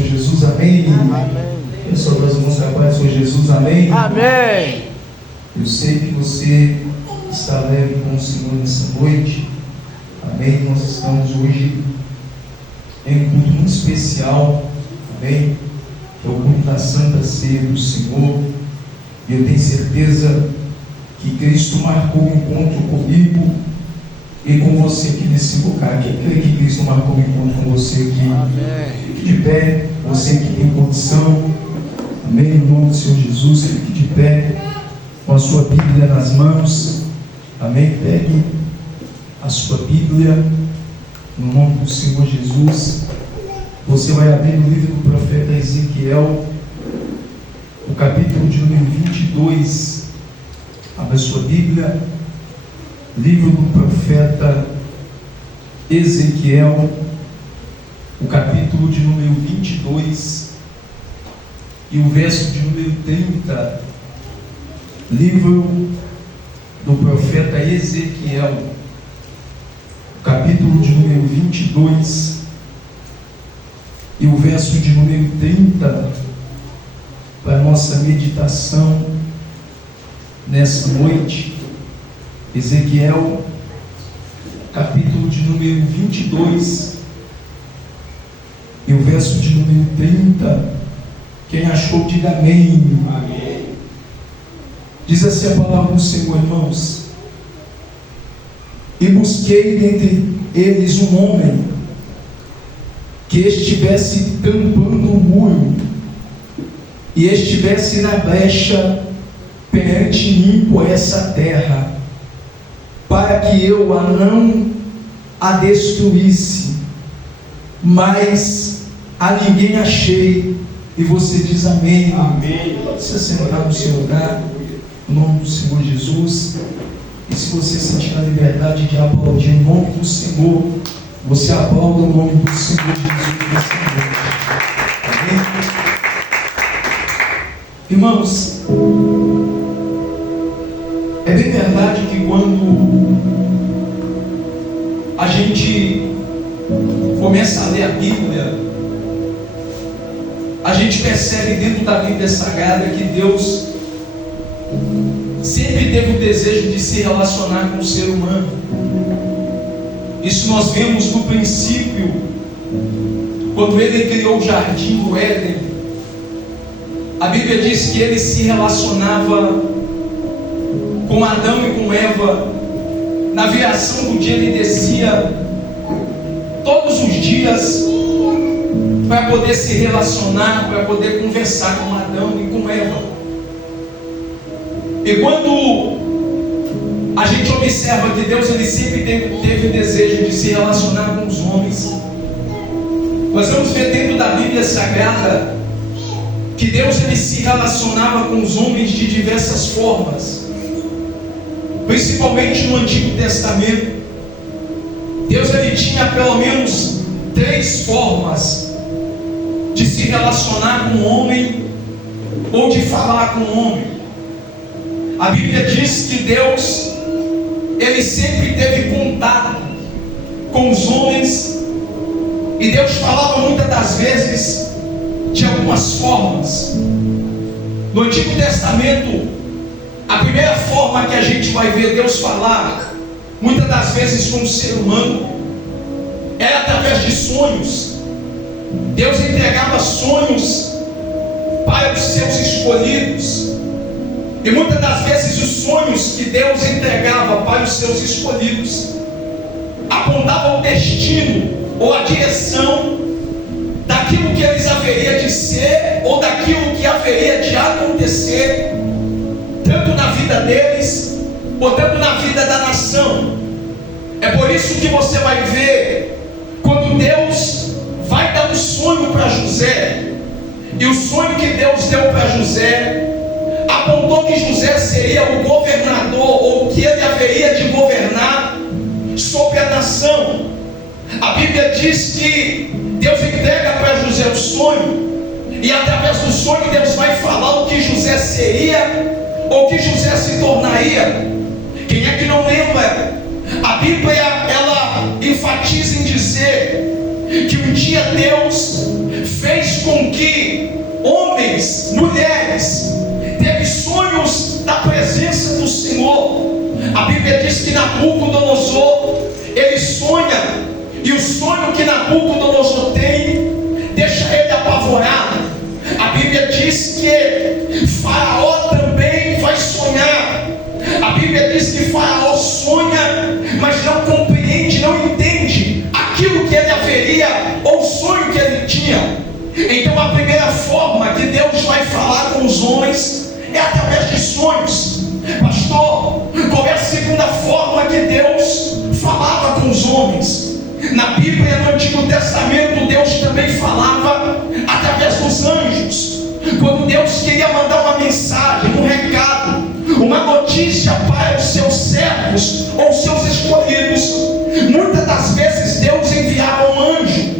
Senhor Jesus, amém. Pessoal das irmãos da paz do Senhor Jesus, amém. Amém. Eu sei que você está leve com o Senhor nessa noite, amém. Nós estamos hoje em um culto muito especial, amém, que é o culto da Santa Ceia do Senhor. E eu tenho certeza que Cristo marcou um encontro comigo e com você aqui nesse lugar. Quem crê que Cristo marcou um encontro com você aqui? Amém. Fique de pé, você que tem condição, amém, no nome do Senhor Jesus. Fique de pé com a sua Bíblia nas mãos, amém. Pegue a sua Bíblia no nome do Senhor Jesus. Você vai abrir no livro do profeta Ezequiel, o capítulo de número 22. Abra a sua Bíblia, livro do profeta Ezequiel, o capítulo de número 22 e o verso de número 30. Livro do profeta Ezequiel, o capítulo de número 22 e o verso de número 30, para a nossa meditação nessa noite. Ezequiel, capítulo de número 22 e o verso de número 30. Quem achou, diga amém. Amém. Diz assim a palavra do Senhor, irmãos: e busquei dentre eles um homem que estivesse tampando o muro e estivesse na brecha perante mim por essa terra, para que eu a não a destruísse, mas a ninguém achei. E você diz amém. Amém. Pode se assentar no seu lugar, no nome do Senhor Jesus. E se você sentir a liberdade de aplaudir o nome do Senhor, você aplauda o nome do Senhor Jesus nessa noite. Amém? Irmãos, é bem verdade que quando a gente começa a ler a Bíblia, a gente percebe dentro da Bíblia Sagrada que Deus sempre teve o desejo de se relacionar com o ser humano. Isso nós vemos no princípio, quando Ele criou o jardim do Éden. A Bíblia diz que Ele se relacionava com Adão e com Eva. Na viração do dia Ele descia todos os dias para poder se relacionar, para poder conversar com Adão e com Eva. E quando a gente observa que Deus ele sempre teve o desejo de se relacionar com os homens, nós vamos ver dentro da Bíblia Sagrada que Deus ele se relacionava com os homens de diversas formas, principalmente no Antigo Testamento. Deus ele tinha pelo menos 3 formas de se relacionar com o homem ou de falar com o homem. A Bíblia diz que Deus ele sempre teve contato com os homens, e Deus falava muitas das vezes de algumas formas. No Antigo Testamento, a primeira forma que a gente vai ver Deus falar, muitas das vezes com o ser humano, era através de sonhos. Deus entregava sonhos para os seus escolhidos. E muitas das vezes os sonhos que Deus entregava para os seus escolhidos apontavam o destino ou a direção daquilo que eles haveriam de ser ou daquilo que haveria de acontecer, tanto na vida deles ou tanto na vida da nação. É por isso que você vai ver quando Deus vai dar um sonho para José, e o sonho que Deus deu para José apontou que José seria o governador, ou que ele haveria de governar sobre a nação. A Bíblia diz que Deus entrega para José o sonho, e através do sonho Deus vai falar o que José seria, ou que José se tornaria. Quem é que não lembra? A Bíblia ela enfatiza em dizer que um dia Deus fez com que homens, mulheres, teve sonhos da presença do Senhor. A Bíblia diz que Nabucodonosor, ele sonha, e o sonho que Nabucodonosor tem deixa ele apavorado. A Bíblia diz que Faraó também vai sonhar. A Bíblia diz que Faraó sonha, mas não compreende, não entende aquilo que ele haveria, ou o sonho que ele tinha. Então a primeira forma que Deus vai falar com os homens é através de sonhos. Pastor, qual é a segunda forma que Deus falava com os homens? Na Bíblia, no Antigo Testamento, Deus também falava através dos anjos. Quando Deus queria mandar uma mensagem, um recado, uma notícia para os seus servos ou seus escolhidos, muitas das vezes Deus enviava um anjo,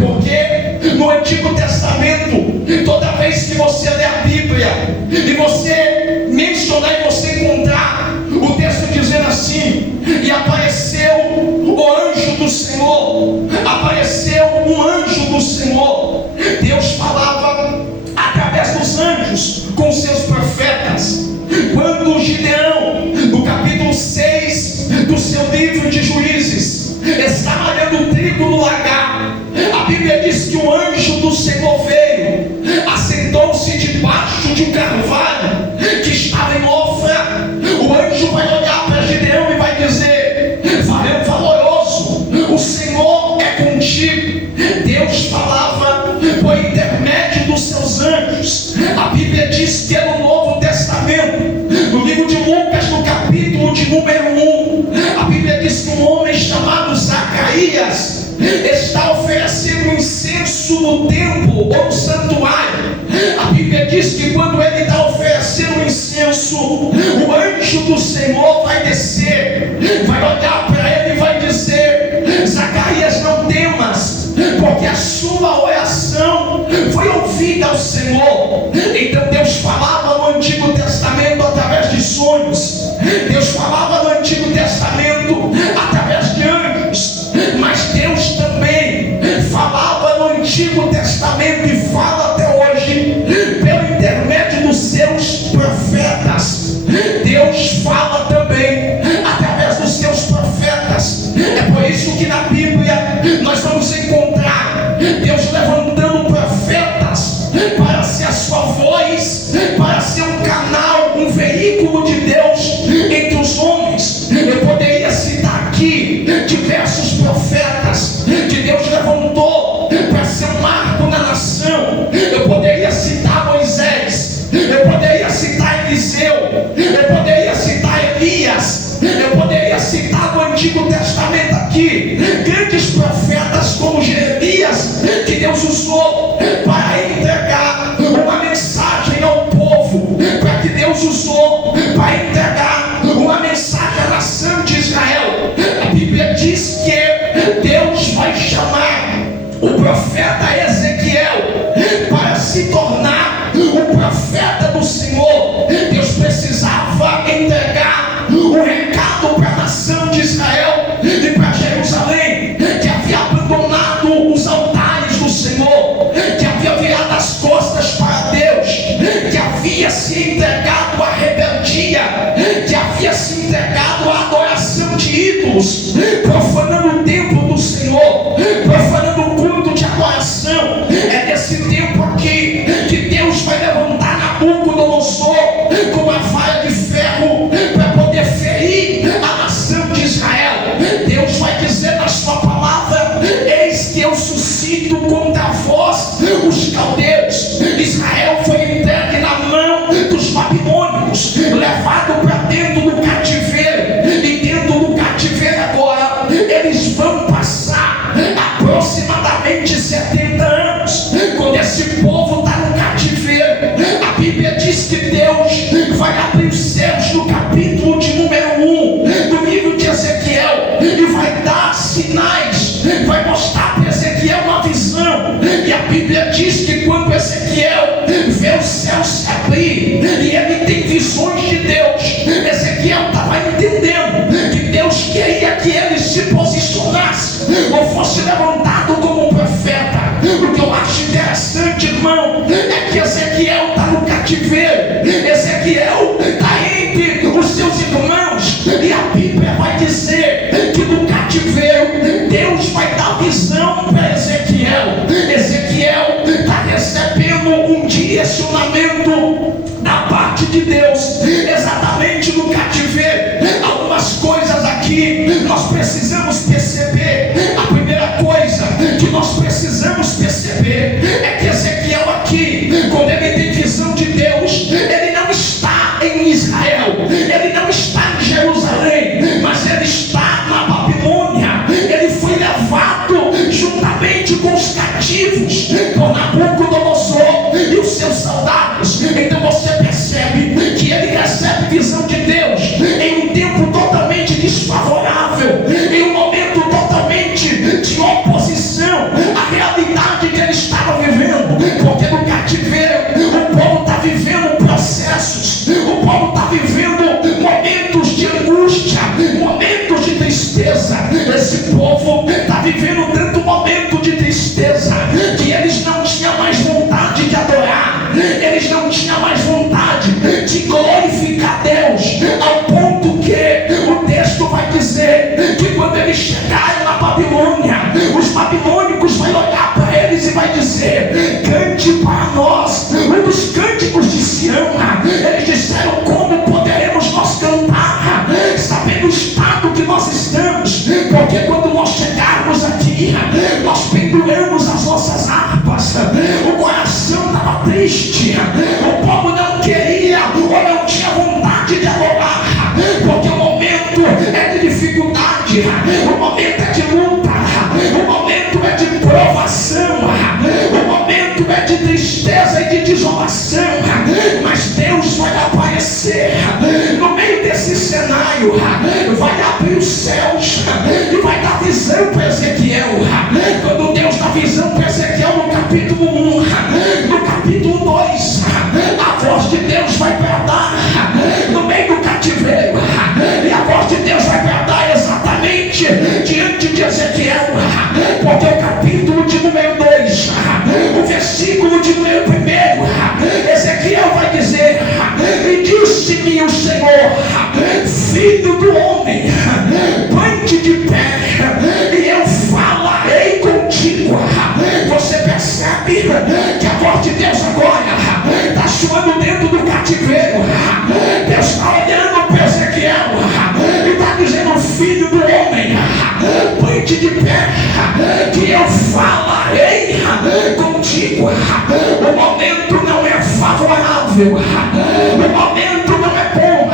porque no Antigo Testamento, toda vez que você lê a Bíblia e você mencionar e você encontrar o texto dizendo assim: e apareceu o anjo do Senhor, apareceu um anjo do Senhor. Deus falava através dos anjos com seus profetas. Quando Gideão, no capítulo 6 do seu livro de Juízes, está malhando trigo no lagar, a Bíblia diz que o anjo do Senhor veio, assentou-se debaixo de um carvalho que estava em Ofra. O anjo vai olhar para Gideão e vai dizer: varão valoroso, o Senhor é contigo. Deus falava por intermédio dos seus anjos. A Bíblia diz que no Novo Testamento, no livro de Lucas, no capítulo de número 1, a Bíblia diz que um homem chamado Zacarias está oferecendo incenso no templo ou no santuário. A Bíblia diz que quando ele está oferecendo incenso, o anjo do Senhor vai descer, vai olhar para ele e vai dizer: Zacarias, não temas, porque a sua oração foi ouvida ao Senhor. Então Deus falava no Antigo Testamento através de sonhos, Deus falava no Antigo Testamento através de anjos, mas Deus também falava no Antigo Testamento e fala até hoje pelo intermédio dos seus profetas. Deus fala também através dos seus profetas. É por isso que na Bíblia nós vamos encontrar Deus levantando profetas para ser a sua voz, para ser um canal, um veículo de Deus entre os homens. Eu poderia citar aqui diversos profetas que Deus levantou para ser um marco na nação. Eu poderia citar Moisés, eu poderia citar Eliseu, eu poderia citar Elias, eu poderia citar do Antigo Testamento aqui grandes profetas como Jeremias, que Deus usou para entregar uma mensagem ao povo, para que Deus usou para entregar uma mensagem à nação de Israel. A Bíblia diz que Deus vai chamar o profeta Ezequiel para se tornar o profeta do Senhor. Deus precisava entregar um recado para a nação de Israel e para Jerusalém, que havia abandonado os altares do Senhor, que havia virado as costas para Deus, que havia se entregado à rebeldia, que havia se entregado à adoração de ídolos, profanando o templo do Senhor, profanando o culto de adoração. É nesse tempo aqui que Deus vai levantar Nabucodonosor com uma vara de ferro para poder ferir a nação de Israel. Deus vai dizer na sua palavra: eis que eu suscito contra vós os caldeus. Israel foi entregue na mão dos babilônicos, levado para dentro do cativeiro, e dentro do cativeiro agora eles vão passar aproximadamente 70 anos. Quando esse povo está no cativeiro, a Bíblia diz que Deus vai abrir os céus no capítulo de número 1 do livro de Ezequiel e vai dar sinais, vai mostrar para Ezequiel uma visão. E a Bíblia diz que quando Ezequiel vê o céu se abrir e ele tem visões de Deus, Ezequiel estava entendendo que Deus queria que ele se posicionasse ou fosse levantado como um profeta irmão, é que Ezequiel está no cativeiro. Ezequiel está entre os seus irmãos. E a Bíblia vai dizer que no cativeiro Deus vai dar visão para Ezequiel. Ezequiel está recebendo um direcionamento da parte de Deus, exatamente no cativeiro. Algumas coisas aqui nós precisamos perceber. A primeira coisa que nós precisamos perceber é que Ezequiel aqui, quando ele tem visão de Deus, ele não está em Israel, ele não está em Jerusalém, mas ele está na Babilônia. Ele foi levado juntamente com os cativos por Nabucodonosor e os seus soldados. Então você percebe que ele recebe visão de Deus em um tempo totalmente desfavorável, em um momento totalmente de oposição à realidade que ele estava vivendo, porque no cativeiro o povo está vivendo processos, o povo está vivendo momentos de angústia, momentos de tristeza. Esse povo está vivendo tanto momento de tristeza que eles não tinham mais vontade de adorar, eles não tinham mais vontade de glorificar Deus, ao ponto que o texto vai dizer que quando eles chegarem na Babilônia, os babilônicos vão olhar para eles e vai dizer: cante para nós um dos cânticos de Sião. Eles disseram: como poderemos nós cantar, sabendo o estado que nós estamos? Porque quando nós chegarmos aqui, nós penduramos as nossas harpas. O coração estava triste, o povo não queria ou não tinha vontade de adorar, porque o momento é de dificuldade, o momento é de luta, o momento é de provação, o momento é de tristeza e de desolação. Mas Deus vai aparecer no meio desse cenário, vai abrir os céus e vai dar visão para Ezequiel. Quando Deus dá visão para Ezequiel no capítulo 1, no capítulo 2, a voz de Deus vai bradar no meio do cativeiro, e a voz de Deus vai bradar exatamente diante de Ezequiel, porque o capítulo de número 2, o versículo de número 1, Ezequiel vai dizer: e disse-me o Senhor, filho do homem, põe-te de pé e eu falarei contigo. Você percebe que a voz de Deus agora está soando dentro do cativeiro. Deus está olhando para Ezequiel e está dizendo: filho do homem, põe-te de pé que eu falarei contigo. O momento não é favorável, o momento não é bom,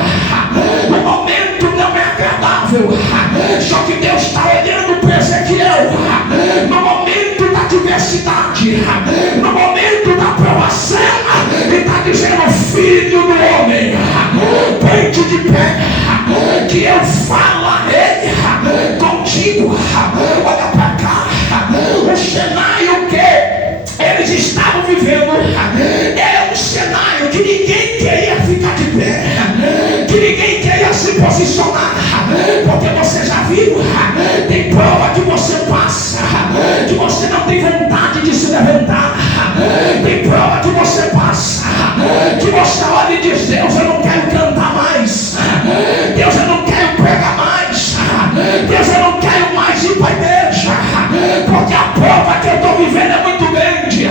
o momento não é agradável. Só que Deus está olhando para Ezequiel no momento da diversidade, no momento da provação, e está dizendo: filho do homem, põe-te de pé que eu falarei contigo. Olha para cá, o cenário que eles estavam vivendo era um cenário que ninguém queria ficar de pé, que ninguém queria se posicionar, porque você já viu, tem prova que você passa, que você não tem vontade de se levantar, tem prova que você passa, que você olha e diz: Deus, eu não quero cantar mais, Deus, eu não quero pregar mais, Deus, eu não quero mais ir para a igreja, porque a prova que eu estou vivendo é muito grande,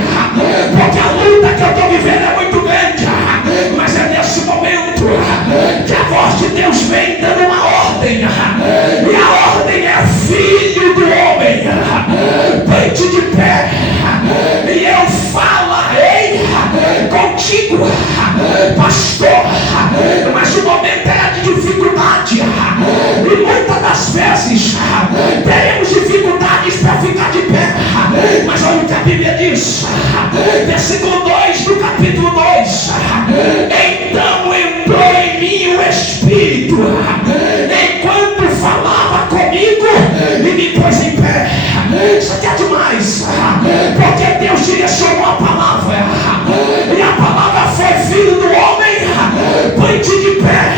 porque a luta que eu estou vivendo é muito grande. Mas é nesse momento que a voz de Deus vem dando uma ordem, e a ordem é: filho do homem, põe-te de pé e eu falarei contigo. Pastor, mas o momento era de dificuldade, e muitas das vezes teremos dificuldades para ficar de pé. Mas olha o que a Bíblia diz, versículo 2 do capítulo 2: então entrou em mim o Espírito enquanto falava comigo e me pôs em pé. Isso aqui é demais, porque Deus direcionou a palavra, e a palavra foi: filho do homem, põe-te de pé.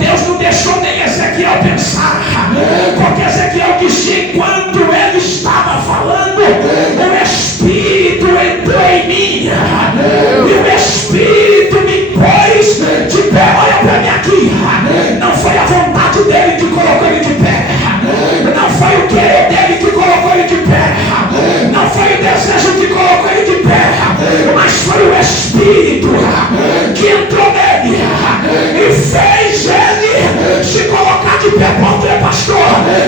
Deus não deixou nem Ezequiel pensar, porque Ezequiel disse: enquanto ele estava falando, o Espírito entrou em mim E o Espírito me pôs de pé. Olha para mim aqui. Não foi a vontade dele que colocou ele de pé. Não foi o querer dele que colocou ele de pé. Não foi o desejo que colocou ele de pé. Mas foi o Espírito que entrou nele e fez ele se colocar de pé. Por quê, pastor?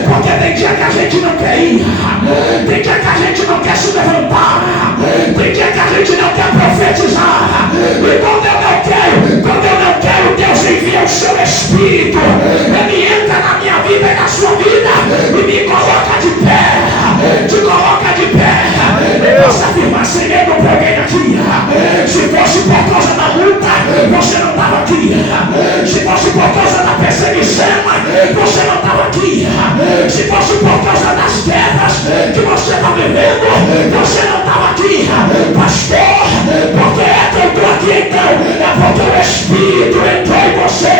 Porque tem dia que a gente não quer ir. Tem dia que a gente não quer se levantar. Tem dia que a gente não quer profetizar. E quando eu não quero, Deus envia o seu Espírito. Ele entra na minha vida e na sua vida e me coloca de pé. Te coloca de pé. Eu posso afirmar sem medo para alguém aqui. Se fosse por causa da luta, você não estava aqui. Se fosse por causa da perseguição, você não estava aqui. Se fosse por causa das guerras que você está vivendo, você não estava aqui. Pastor, porque é que eu estou aqui então? É porque o Espírito entrou em você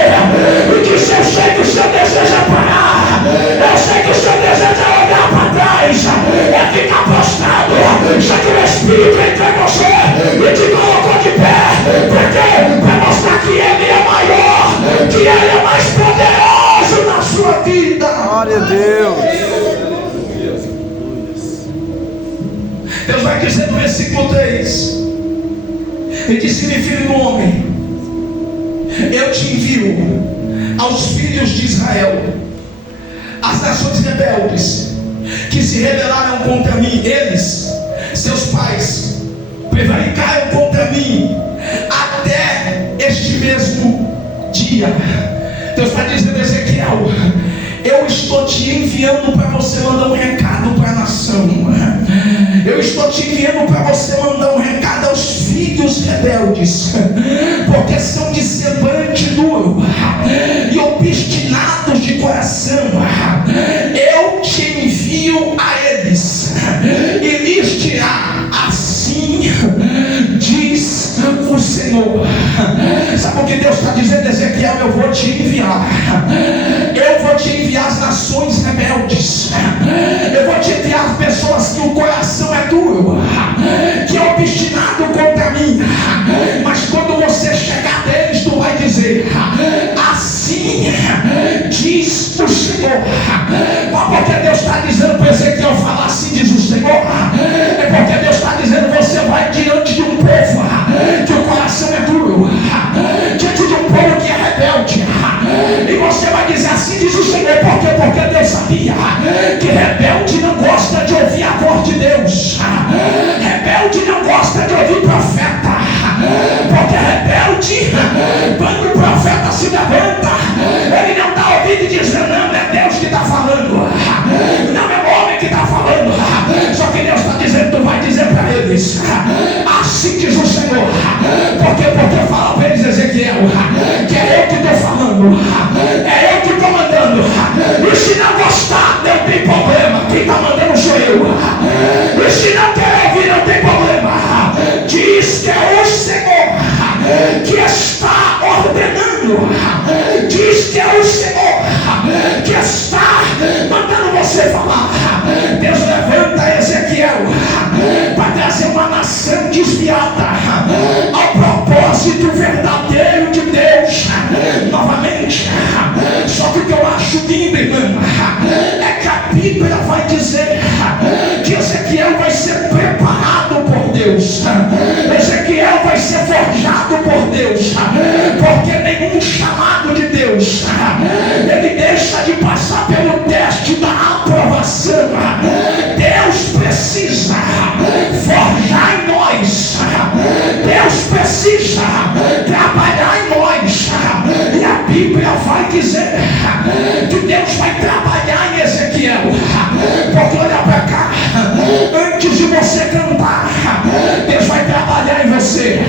e disse: eu sei que o seu desejo é parar. Eu sei que o seu desejo é olhar para trás, é ficar prostrado. Só que o Espírito entrou em você e te colocou de pé. Para quê? Para mostrar que Ele é maior, que Ele é mais poderoso na sua vida. Glória a Deus. Deus vai dizer no versículo 3: e disse-me: filho do homem, eu te envio aos filhos de Israel, as nações rebeldes que se rebelaram contra mim. Eles, seus pais, prevaricaram contra mim até este mesmo dia. Deus vai dizer a Ezequiel: eu estou te enviando para você mandar um recado para a nação. Eu estou te enviando para você mandar um recado aos filhos rebeldes, porque são de semblante duro e obstinados de coração. Eu te envio a eles e lhes dirá: assim diz o Senhor. Sabe o que Deus está dizendo, Ezequiel? Eu vou te enviar. Eu vou te enviar as nações rebeldes. Eu vou te enviar pessoas que o coração é duro, que é obstinado contra mim. Mas quando você chegar deles, tu vai dizer: assim diz o Senhor. Porque Deus está dizendo para Ezequiel falar: assim diz o Senhor. É porque Deus está dizendo: você vai diante de um povo que o coração é duro, diante de um povo que é rebelde, e você vai dizer: assim diz o Senhor. Por quê? Porque Deus sabia que rebelde não gosta de ouvir a voz de Deus. Rebelde não gosta de ouvir profeta. Porque rebelde, quando o profeta se levanta, ele não está ouvindo e dizendo: não, é Deus que está falando, não é o homem que está falando. Só que Deus está dizendo: tu vai dizer para eles: assim diz o Senhor. Porque fala para eles, Ezequiel, que é eu que estou falando, é eu que estou mandando. E se não gostar, não tem problema, quem está mandando sou eu. E se não quer ouvir, não tem problema. Diz que é o Senhor que está ordenando. Diz que é o Senhor que está mandando você falar. Deus levanta Ezequiel para trazer uma nação desviada ao propósito verdadeiro de Deus novamente. Só que o que eu acho lindo, irmão, é que a Bíblia vai dizer que Ezequiel vai ser preparado por Deus. Ezequiel vai ser forjado por Deus, porque nenhum chamado de Deus ele deixa de passar pelo teste da aprovação. Deus precisa forjar em nós, Deus precisa trabalhar em nós. E a Bíblia vai dizer que Deus vai trabalhar em Ezequiel. Porque olha para cá, antes de você cantar, Deus vai trabalhar em você.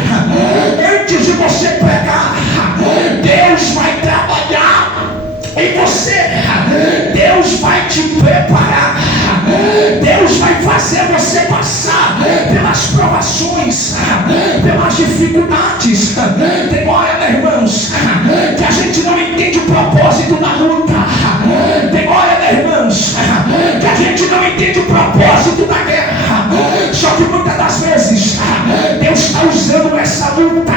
Antes de você pregar, Deus vai trabalhar em você. Deus vai te preparar. Deus vai fazer você passar pelas provações, pelas dificuldades. Tem hora, né, irmãos, que a gente não entende o propósito da luta. Tem hora, né, irmãos, que a gente não entende o propósito da guerra. Só que muitas das vezes Deus está luta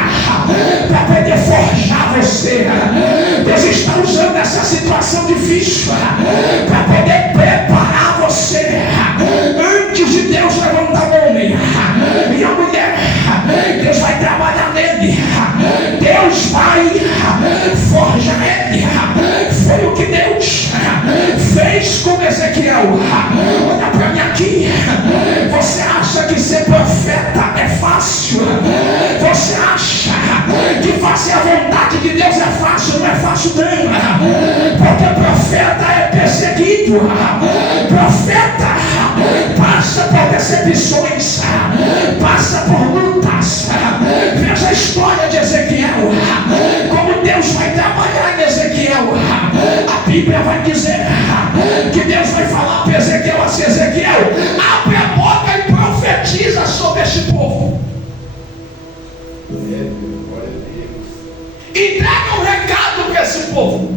para poder forjar você. Deus está usando essa situação difícil para poder preparar você. Antes de Deus levantar o homem e a mulher, Deus vai trabalhar nele. Deus vai forjar ele. Foi o que Deus fez com Ezequiel. Olha para mim aqui. Você acha que ser profeta é fácil? Você acha que fazer a vontade de Deus é fácil? Não é fácil não. Porque profeta é perseguido. Profeta passa por decepções, passa por lutas. Veja a história de Ezequiel, como Deus vai trabalhar em Ezequiel. A Bíblia vai dizer que Deus vai falar para Ezequiel assim: Ezequiel, abre a boca e profetiza sobre este povo. Entrega um recado para esse povo.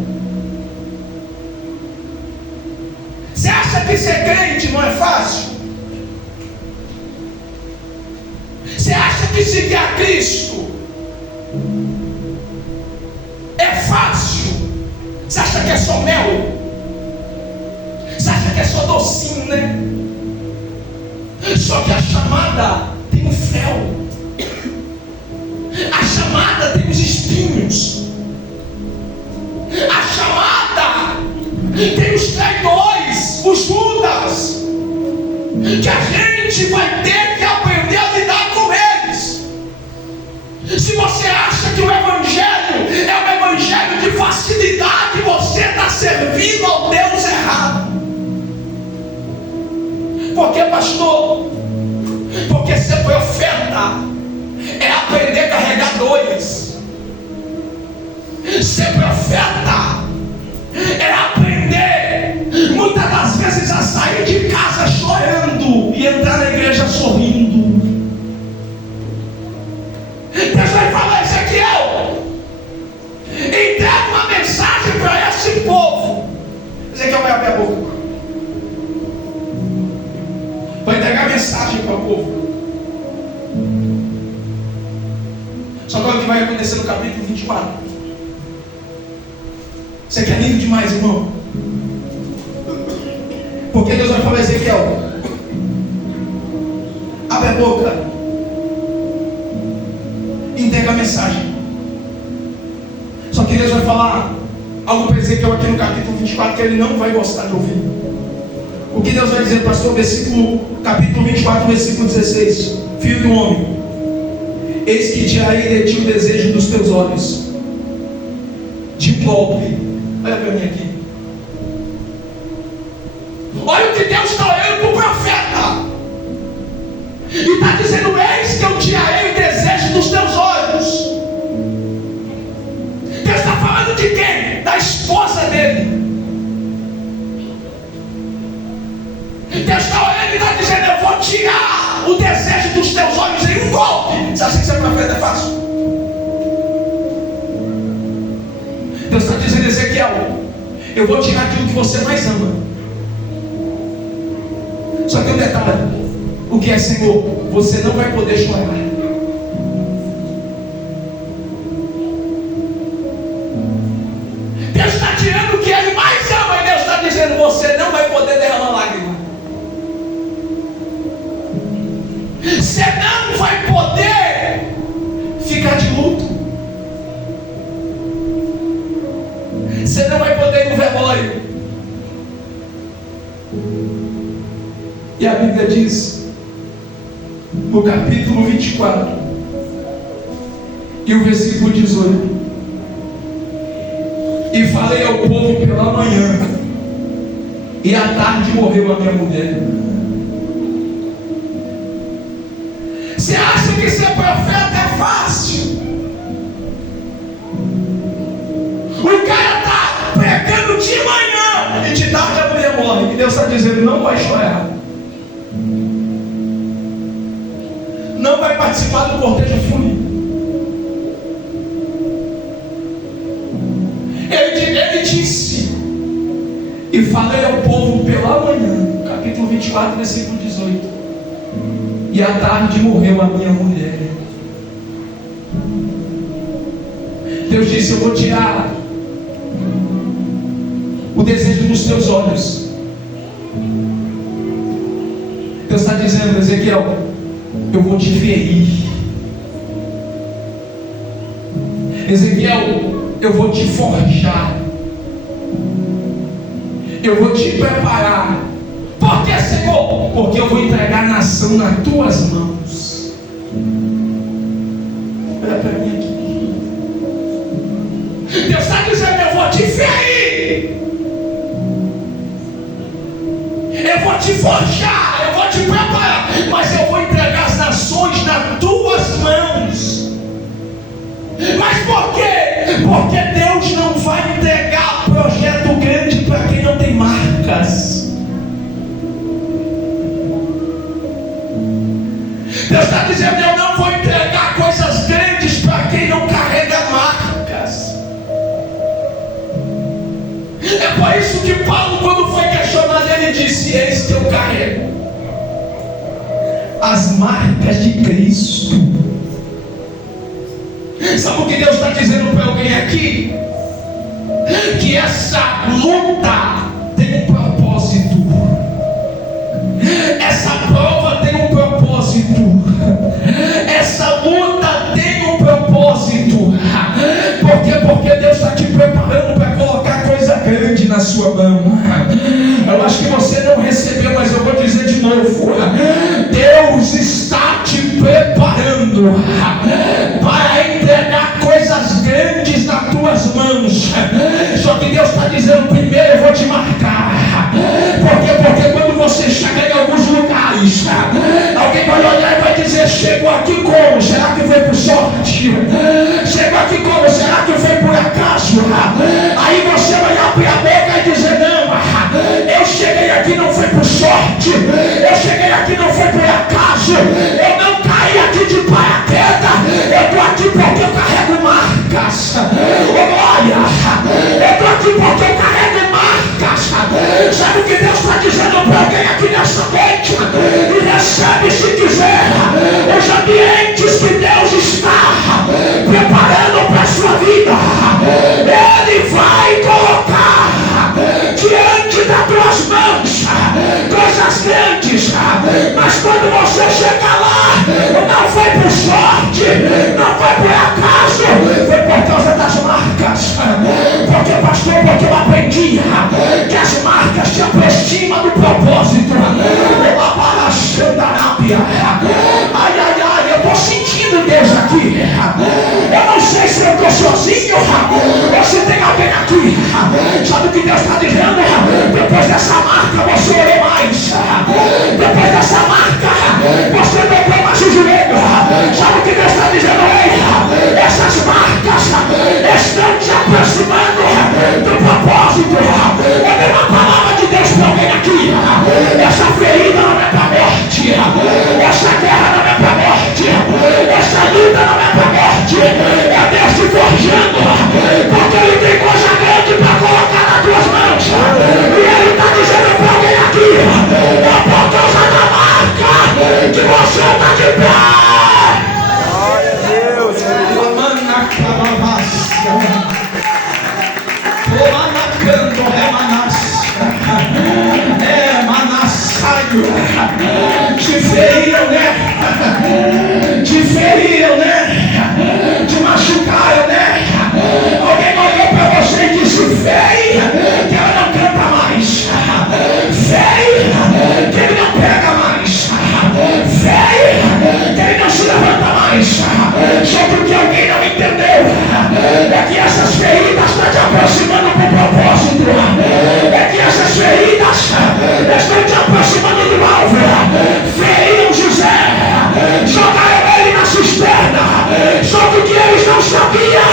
Você acha que ser crente não é fácil? Você acha que seguir a Cristo é fácil? Você acha que é só mel? Você acha que é só docinho, né? Só que a chamada tem um fel. A chamada tem os espinhos. A chamada tem os traidores, os Judas, que a gente vai ter que aprender a lidar com eles. Se você acha que o Evangelho é um Evangelho de facilidade, você está servindo ao Deus errado. Por que, pastor? Porque ser profeta é aprender a carregar dois. Ser profeta é aprender, muitas das vezes, a sair de casa chorando e entrar na igreja sorrindo. Deus vai falar: Ezequiel, entrega uma mensagem para esse povo. Ezequiel vai abrir a boca, vai entregar mensagem para o povo. Só que olha o que vai acontecer no capítulo 24. Isso aqui é lindo demais, irmão. Porque Deus vai falar: Ezequiel, abre a boca, entrega a mensagem. Só que Deus vai falar algo para Ezequiel aqui no capítulo 24 que ele não vai gostar de ouvir. O que Deus vai dizer, pastor? Capítulo 24, versículo 16: Filho do homem, eis que tirarei de ti o desejo dos teus olhos, de golpe. Olha para mim aqui. Olha o que Deus está olhando para o profeta. E está dizendo: eis que eu tirarei o desejo dos teus olhos. Deus está falando de quem? Da esposa dele. Deus está olhando e está dizendo: eu vou tirar o desejo dos teus olhos em um golpe. Você acha que ser profeta é fácil? Deus está dizendo: Ezequiel, eu vou tirar aquilo que você mais ama. Só que um detalhe: o que é Senhor, você não vai poder chorar. Deus está tirando o que ele mais ama, e Deus está dizendo: você não vai poder derramar lágrima. Você não vai poder ficar de luto. Você não vai poder ir no velório. E a Bíblia diz, no capítulo 24 e o versículo 18: e falei ao povo pela manhã, e à tarde morreu a minha mulher. Você acha que ser profeta é fácil? O cara está pregando de manhã e de tarde a mulher morre. E Deus está dizendo: não vai chorar, não vai participar do cortejo fúnebre. Ele disse: e falei ao povo pela manhã, capítulo 24, versículo 18, e à tarde morreu a minha mulher. Deus disse: eu vou tirar o desejo dos teus olhos. Deus está dizendo: Ezequiel, eu vou te ferir. Ezequiel, eu vou te forjar. Eu vou te preparar. Por que, Senhor? Porque eu vou entregar a nação nas tuas mãos. Olha para mim aqui. Deus está dizendo: eu vou te ferir. Eu vou te forjar. Eu vou te preparar. Mas eu vou entregar as nações nas tuas mãos. Mas por quê? Porque Deus não vai entregar projeto grande para quem não tem marcas. Deus está dizendo: eu não vou entregar coisas grandes para quem não carrega marcas. É por isso que Paulo, quando foi questionado, ele disse: eis que eu carrego as marcas de Cristo. Sabe o que Deus está dizendo para alguém aqui? Que essa luta tem um propósito. Essa prova tem um propósito. Essa luta tem um propósito. Por quê? Porque Deus está te preparando para colocar coisa grande na sua mão. Eu acho que você não recebeu, mas eu vou dizer de novo. Deus está te preparando para entregar coisas grandes nas tuas mãos. Só que Deus está dizendo: primeiro eu vou te marcar. Por quê? Porque quando você chegar em alguns lugares, alguém vai olhar e vai dizer: chegou aqui como? Será que foi por sorte? Chegou aqui como? Será que foi por acaso? Aí você vai abrir a boca e dizer: não, eu cheguei aqui não foi por sorte, eu cheguei aqui não foi por acaso, eu não caí aqui de paraquedas, eu estou aqui porque eu carrego marcas. Olha, eu estou aqui porque eu carrego marcas. Sabe o que Deus está dizendo para alguém aqui nessa noite? E recebe, se quiser, os ambientes que Deus está preparando para a sua vida. Ele vai colocar diante das tuas mãos coisas grandes. Mas quando você chegar lá, não foi por sorte, não foi por acaso, foi por causa das marcas. Porque, pastor, porque eu aprendi que as marcas te aproximam do propósito. Ai, ai, ai, eu estou sentindo Deus aqui. Eu não sei se eu estou sozinho ou se tem alguém aqui. Sabe o que Deus está dizendo? Depois dessa marca você orou mais. Depois dessa marca você dobrou mais o joelho. Sabe o que Deus está dizendo? Ei, essas marcas estão te aproximando do propósito. Eu tenho uma palavra de Deus para alguém aqui. Essa ferida não é para morte. Essa guerra não é para morte. Essa luta não é para morte. É Deus te forjando. Porque Ele tem coisa grande para colocar nas tuas mãos. E Ele está dizendo para alguém aqui: é por causa da marca que você está de pé. Glória a Deus. Te feriram, né? Te feriram, né? Te machucaram, né? Alguém olhou para você e disse: feio, que ela não canta mais. Feio, que ele não pega mais. Feio, que ele não se levanta mais. Só porque alguém não entendeu é que essas feridas estão te aproximando com propósito. É que essas feridas estão te aproximando do alvo. Feriram José, jogaram ele na cisterna. Só que o que eles não sabiam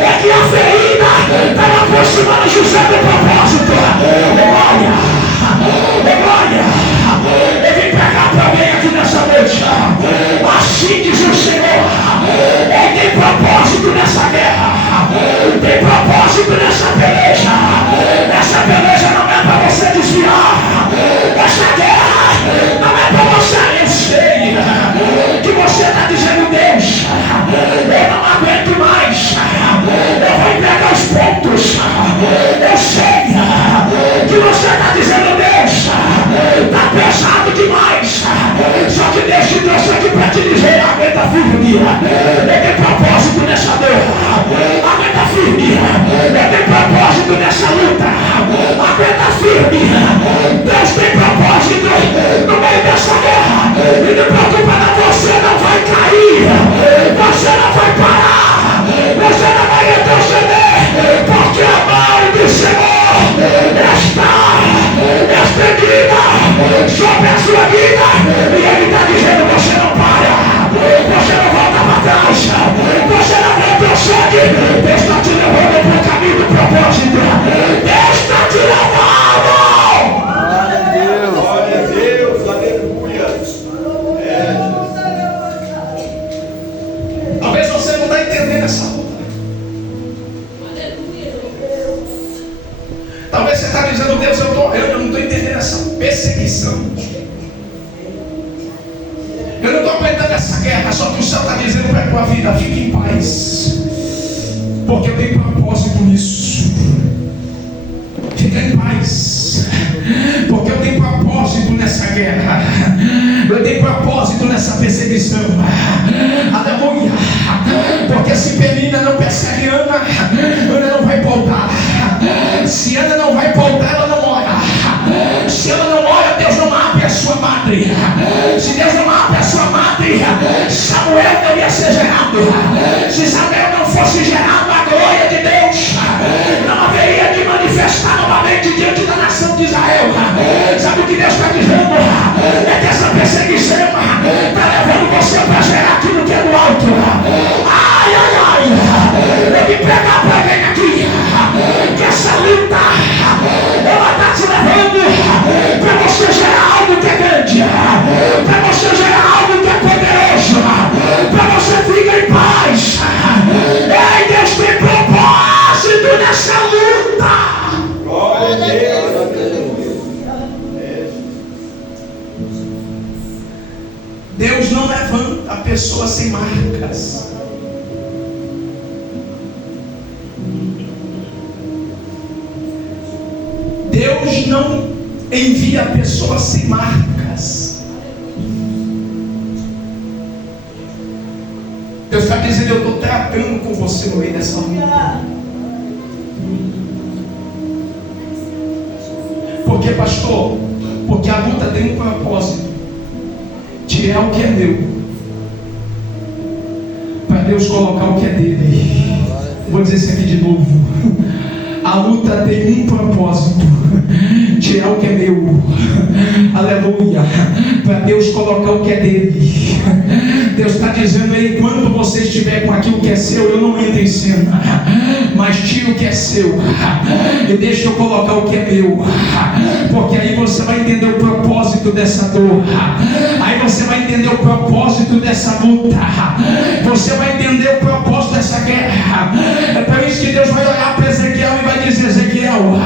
é que a ferida estava aproximando José do propósito. Glória, glória. Eu vim pegar para alguém aqui nessa noite. Assim diz o Senhor: tem propósito nessa guerra, tem propósito nessa guerra. aqui. Eu tenho propósito nessa dor. Aguenta firme. Eu tenho propósito nessa luta. Aguenta firme. Deus tem propósito no meio dessa guerra. E não preocupa não, você não vai cair. Você não vai parar. Você não vai retroceder. Porque a mão do Senhor está estendida sobre a sua vida. E Ele está dizendo: você não para. Você não volta para trás. Você não retrocede. Deus está te levando para o caminho do propósito. Deus está te levando. Glória a Deus, aleluia. Talvez você não está entendendo essa luta. Talvez você está dizendo: Deus, eu não estou entendendo essa perseguição. Eu não estou aguentando essa guerra. Só que o céu está dizendo para a tua vida: fique em paz, porque eu tenho propósito nisso. Fica em paz, porque eu tenho propósito nessa guerra. Eu tenho propósito nessa perseguição. Aleluia. Porque se Penina não persegue Ana, Ana não vai voltar. Se Ana não vai voltar, ela não ora. Se ela não ora, Deus não abre a sua madre. Se Deus não abre a sua madre, Samuel não ia ser gerado. Se Samuel não fosse gerado, a glória de Deus não haveria de manifestar novamente diante da nação de Israel. Sabe o que Deus está dizendo? É que essa perseguição está levando você para gerar aquilo que é do alto. Ai, ai, ai. Eu vim pregar para alguém aqui que essa luta ela está te levando para você gerar algo que é grande, para você gerar algo que é poderoso, para você ficar em paz. Ei, Deus tem propósito nessa luta. Glória a Deus. Deus não levanta a pessoa sem marcas. Deus não envia a pessoa sem marcas. Deus está dizendo: eu estou tratando com você no meio dessa luta. Por que, pastor? Porque a luta tem um propósito: tirar o que é meu, para Deus colocar o que é dele. Vou dizer isso aqui de novo. A luta tem um propósito: tirar o que é meu, aleluia, para Deus colocar o que é dele. Deus está dizendo: enquanto você estiver com aquilo que é seu, eu não entro em cena, mas tira o que é seu e deixa eu colocar o que é meu, porque aí você vai entender o propósito dessa dor, aí você vai entender o propósito dessa luta, você vai entender o propósito dessa guerra. É por isso que Deus vai olhar para Ezequiel e vai dizer: Ezequiel,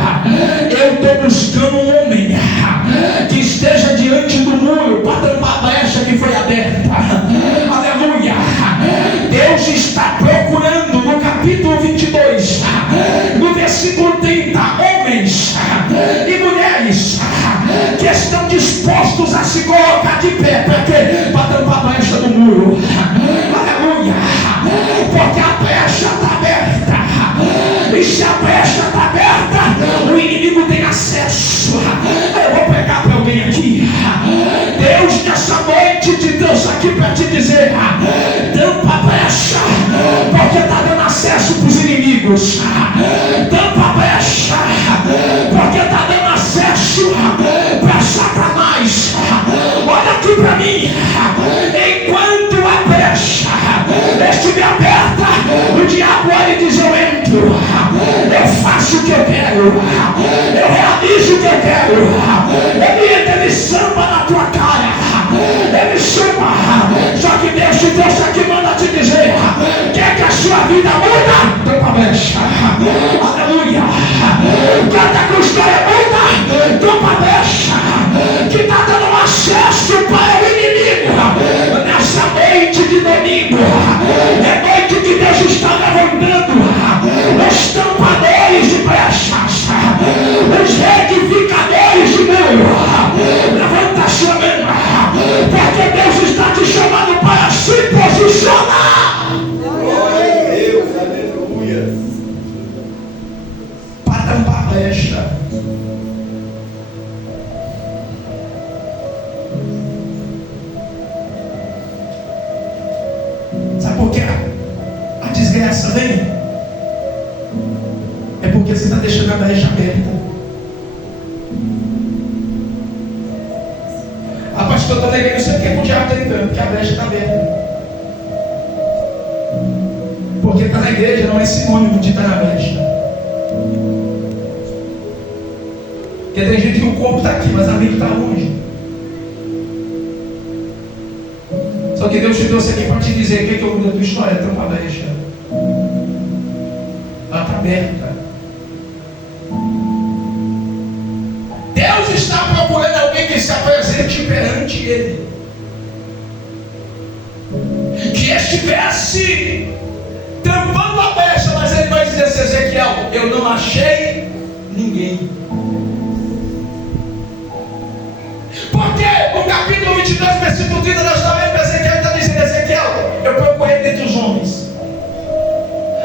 eu estou buscando um homem que esteja diante do muro para tampar a brecha que foi aberta. Aleluia. Deus está procurando no capítulo 22, no versículo 30, homens e mulheres que estão dispostos a se colocar de pé. Para quê? Para tampar a brecha do muro. Aleluia. Porque a brecha está aberta. E se a brecha está aberta, o inimigo tem acesso. Eu vou pegar para alguém aqui. Deus nessa noite te trouxe aqui para te dizer: tampa a brecha, porque está dando acesso para os inimigos. Tampa a brecha, porque está dando acesso para Satanás. Olha aqui para mim. Enquanto a brecha estiver aberta, o diabo olha e diz: eu entro, eu faço o que eu quero, eu realizo o que eu quero. Ele entra, ele samba na tua cara, ele chama. Só que Deus te trouxe aqui, manda te dizer: quer que a sua vida muda? Tampa a brecha. Aleluia. Quer que a história muda? Tampa a brecha que está dando acesso para o inimigo. Nessa noite de domingo, é noite que Deus está levantando os tampadores de brechas, os reedificadores de desgraça vem, é porque você está deixando a brecha aberta. Ah, pastor, eu estou na igreja, não sei porque o diabo está entrando, porque a brecha está aberta. Porque estar na igreja não é sinônimo de estar na brecha. Porque tem gente que o corpo está aqui, mas a mente está longe. Só que Deus te trouxe aqui para te dizer o que é o mundo da tua história. Tem uma brecha. Ela está aberta. Deus está procurando alguém que se apresente perante Ele, que estivesse tampando a brecha, mas Ele vai dizer assim: Ezequiel, eu não achei ninguém. Porque no capítulo 22, versículo 30, nós estamos vendo que Ezequiel está dizendo: Ezequiel, eu procurei dentre os homens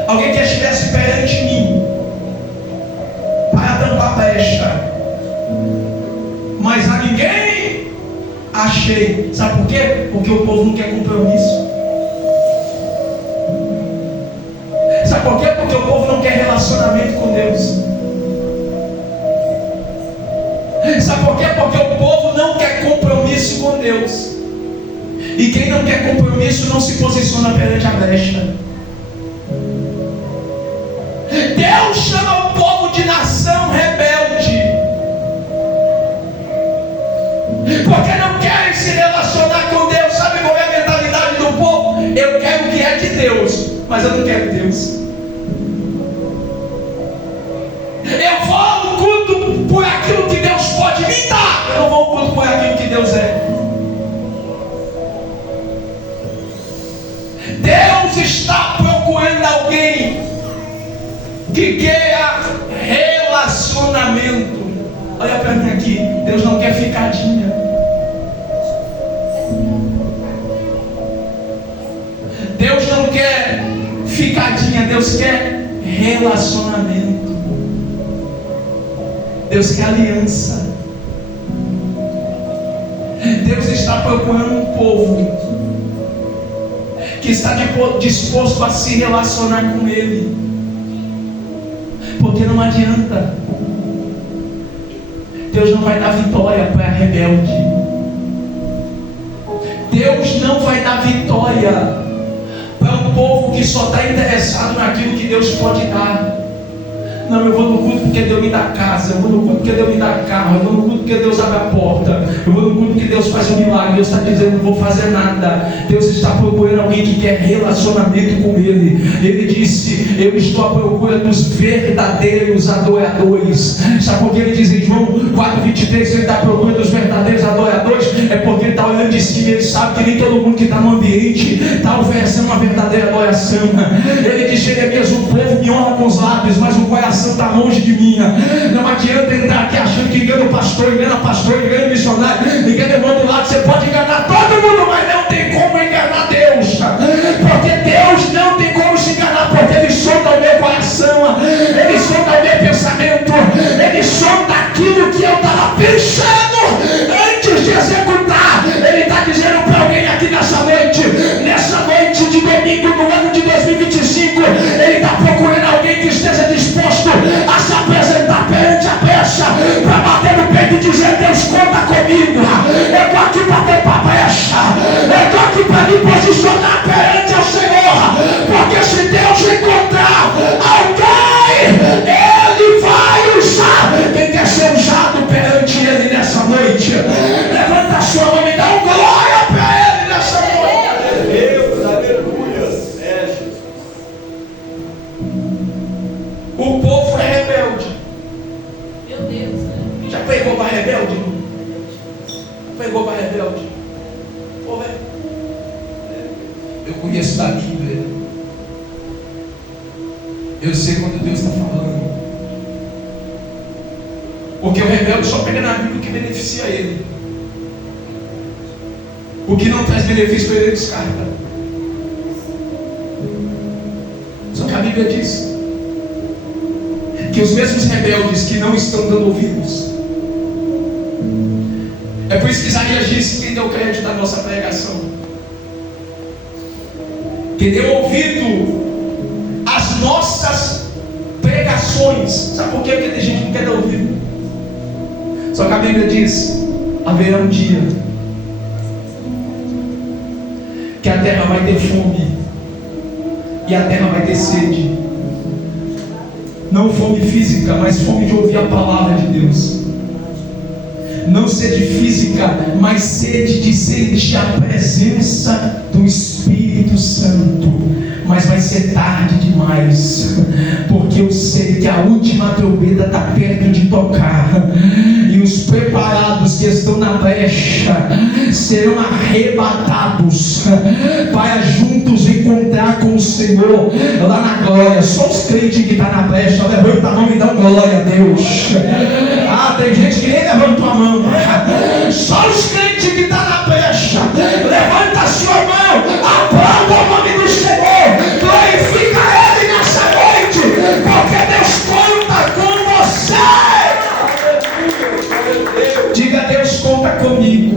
alguém que estivesse perante mim para tampar a brecha, mas a ninguém achei. Sabe por quê? Porque o povo não quer compromisso. Sabe por quê? Porque o povo não quer relacionamento com Deus. Sabe por quê? Porque o povo não quer compromisso com Deus. E quem não quer compromisso não se posiciona perante a brecha. Deus chama o povo de nação rebelde, porque não querem se relacionar com Deus. Sabe qual é a mentalidade do povo? Eu quero o que é de Deus, mas eu não quero Deus. Eu vou ao culto por aquilo que Deus pode me dar, eu não vou ao culto por aquilo que Deus é. Deus está procurando alguém que queira relacionamento. Olha para mim aqui, Deus não quer ficadinha. Deus não quer ficadinha, Deus quer relacionamento. Deus quer aliança. Deus está procurando um povo que está disposto a se relacionar com Ele. Porque não adianta. Deus não vai dar vitória para rebelde. Deus não vai dar vitória para um povo que só está interessado naquilo que Deus pode dar. Não, eu vou no culto porque Deus me dá casa, eu vou no culto porque Deus me dá carro, eu vou no culto porque Deus abre a porta, eu vou no culto porque Deus faz um milagre. Deus está dizendo: não vou fazer nada. Deus está procurando alguém que quer relacionamento com Ele. Ele disse: eu estou à procura dos verdadeiros adoradores. Sabe por que Ele diz em João 4,23 Ele está à procura dos verdadeiros adoradores? É porque Ele está olhando de cima e Ele sabe que nem todo mundo que está no ambiente está oferecendo uma verdadeira adoração. Ele disse: Jeremias, o povo me honra com os lábios, mas o coração está longe de mim. Não adianta entrar aqui achando que engana o pastor, engana o missionário, engana o irmão do lado. Você pode enganar todo mundo, mas não tem como enganar Deus, porque Deus não tem como se enganar, porque Ele sonda o meu coração, Ele sonda o meu pensamento, Ele sonda aquilo que eu estava pensando antes de executar. Ele está dizendo para alguém aqui nessa noite de domingo no ano de 2025, Ele está procurando alguém que esteja disposto a se apresentar perante a brecha, para bater no peito e dizer: Deus, conta comigo, eu estou aqui para tampar a brecha, eu estou aqui para me posicionar perante o Senhor, porque se Deus encontrar alguém, Ele vai usar. Quem quer ser usado perante Ele nessa noite, levanta a sua mão e dá um glória para Ele nessa noite. Deus, aleluia. O povo é rebelde. Meu Deus, né? Já pegou para rebelde? Pegou para rebelde? Pô, velho, eu conheço da Bíblia. Eu sei quando Deus está falando. Porque o rebelde só pega na Bíblia o que beneficia ele. O que não traz benefício para ele descarta. Só que a Bíblia diz que os mesmos rebeldes que não estão dando ouvidos. É por isso que Isaías disse: quem deu crédito à nossa pregação, quem deu ouvido nossas pregações. Sabe por quê? Porque tem gente que não quer dar ouvido. Só que a Bíblia diz: haverá um dia que a terra vai ter fome e a terra vai ter sede. Não fome física, mas fome de ouvir a palavra de Deus. Não sede física, mas sede de sentir a presença do Espírito Santo. Mas vai ser tarde demais, porque eu sei que a última trombeta está perto de tocar, e os preparados que estão na brecha serão arrebatados para juntos encontrar com o Senhor lá na glória. Só os crentes que estão na brecha, levanta a mão e dá glória a Deus. Ah, tem gente que nem levanta a mão. Só os crentes que estão na brecha, levanta a sua mão, aplauda o nome do Senhor, glorifica Ele nessa noite, porque Deus conta com você. Diga: Deus conta comigo.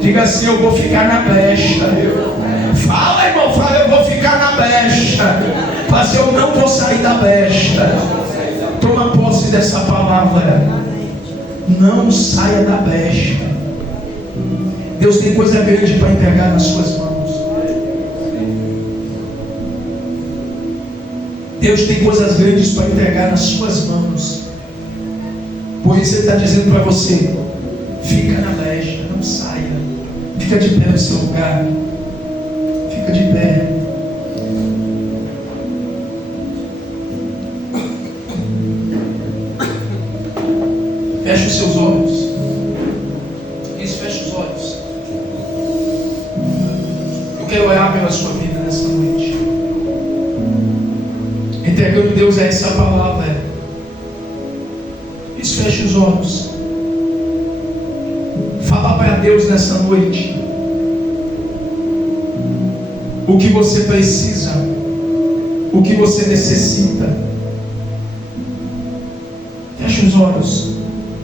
Diga assim: eu vou ficar na brecha. Fala, irmão, fala: eu vou ficar na brecha. Mas eu não vou sair da brecha. Toma posse dessa palavra. Não saia da brecha. Deus tem coisa grande para entregar nas suas mãos. Deus tem coisas grandes para entregar nas suas mãos. Por isso Ele está dizendo para você: fica na brecha, não saia. Fica de pé no seu lugar. Fica de pé. Feche os seus olhos. Isso, feche os olhos. Eu quero orar pela sua vida nessa noite, entregando Deus a essa palavra. Isso, feche os olhos. Fala para Deus nessa noite o que você precisa, o que você necessita. Feche os olhos.